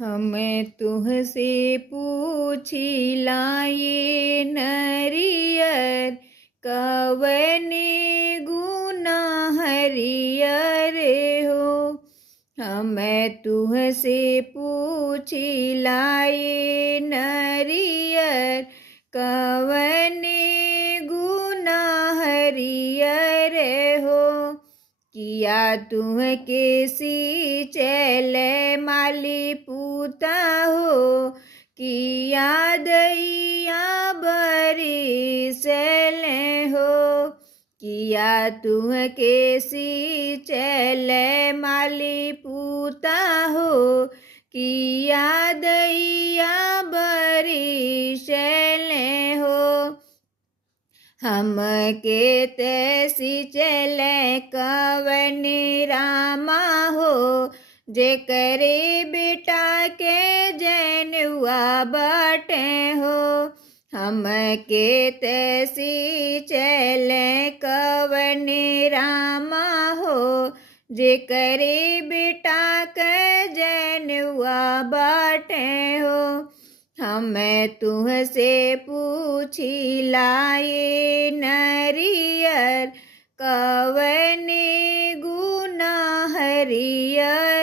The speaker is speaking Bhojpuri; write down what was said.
हमें तुहसे पूछी लाए नरियर, कवने गुनाह हरियर हो। हमें तुहसे पूछी लाए नरियर, कवने गुनाह हरियर हो। किया तुह के सी चैल माली पूता हो, किया दैया बरी सैल हो। किया तुह के सी चैल माली पूता हो, किया दैया बरी सैल हो। हम के तैसी चले कवनी रामा हो, जे करे बेटा के जैनुआ बटे हो। हम के तैसी चले कवनी रामा हो, जे करे बेटा के जैनुआ बटे हो। हमें तुहसे पूछी लाए नरियर, कवने गुनाह हरियर